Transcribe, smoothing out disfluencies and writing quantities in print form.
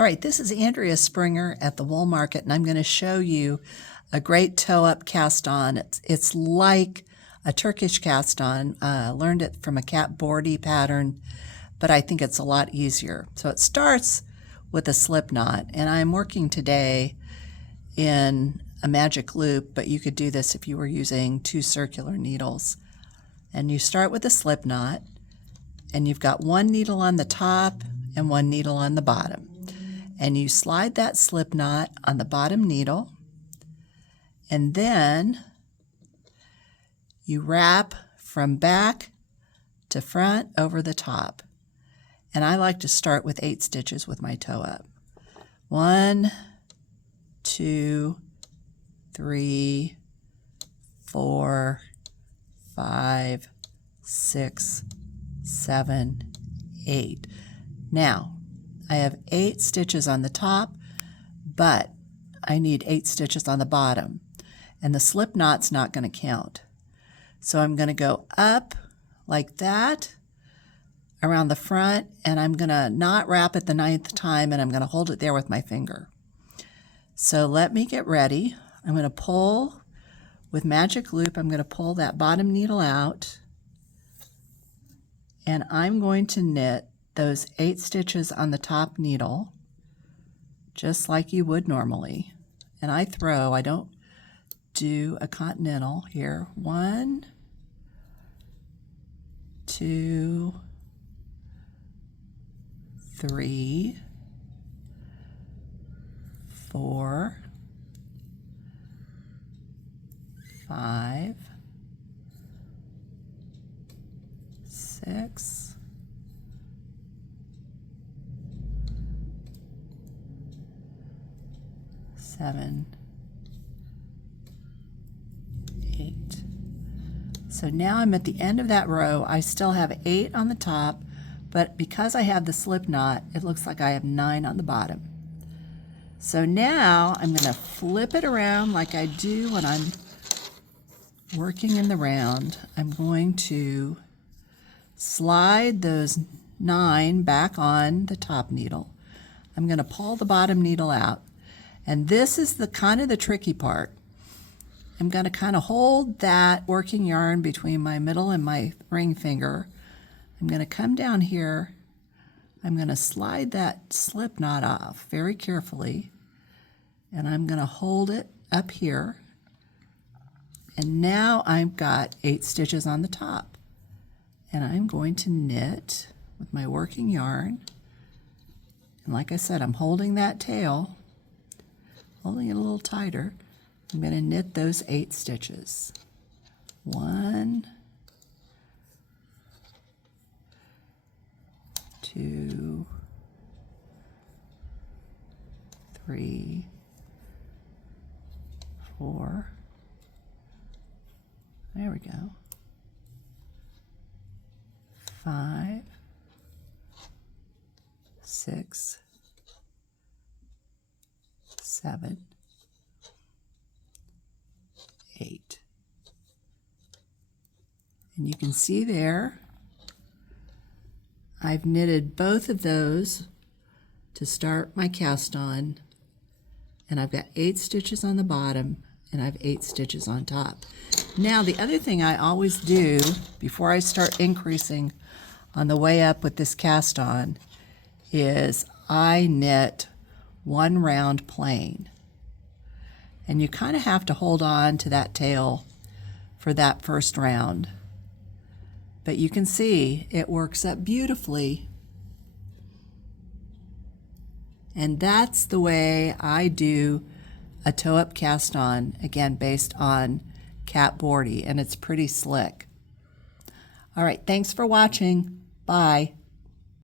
All right, this is Andrea Springer at the Wool Market, and I'm going to show you a great toe-up cast-on. It's like a Turkish cast-on. Learned it from a Cat Bordhi pattern, but I think it's a lot easier. So it starts with a slip knot, and I'm working today in a magic loop, but you could do this if you were using 2 circular needles. And you start with a slip knot, and you've got 1 needle on the top and 1 needle on the bottom. And you slide that slip knot on the bottom needle, and then you wrap from back to front over the top. And I like to start with 8 stitches with my toe up. 1, 2, 3, 4, 5, 6, 7, 8. Now, I have 8 stitches on the top, but I need 8 stitches on the bottom, and the slip knot's not going to count. So I'm going to go up like that around the front, and I'm going to not wrap it the 9th time, and I'm going to hold it there with my finger. So let me get ready. I'm going to pull with magic loop. I'm going to pull that bottom needle out, and I'm going to knit those 8 stitches on the top needle just like you would normally. And I don't do a continental here. 1, 2, 3, 4, 5, 6, 7, 8. So now I'm at the end of that row. I still have 8 on the top, but because I have the slip knot, it looks like I have 9 on the bottom. So now I'm going to flip it around like I do when I'm working in the round. I'm going to slide those 9 back on the top needle. I'm going to pull the bottom needle out. And this is the kind of the tricky part. I'm going to kind of hold that working yarn between my middle and my ring finger. I'm going to come down here. I'm going to slide that slip knot off very carefully. And I'm going to hold it up here. And now I've got 8 stitches on the top. And I'm going to knit with my working yarn. And like I said, I'm holding that tail, holding it a little tighter. I'm going to knit those 8 stitches. 1, 2, 3, 4. There we go. 5, 6, 7, 8. And you can see there, I've knitted both of those to start my cast on, and I've got 8 stitches on the bottom, and I have 8 stitches on top. Now, the other thing I always do before I start increasing on the way up with this cast on is I knit 1 round plain. And you kind of have to hold on to that tail for that first round. But you can see it works up beautifully. And that's the way I do a toe-up cast on, again, based on Cat Bordhi, and it's pretty slick. All right, thanks for watching. Bye.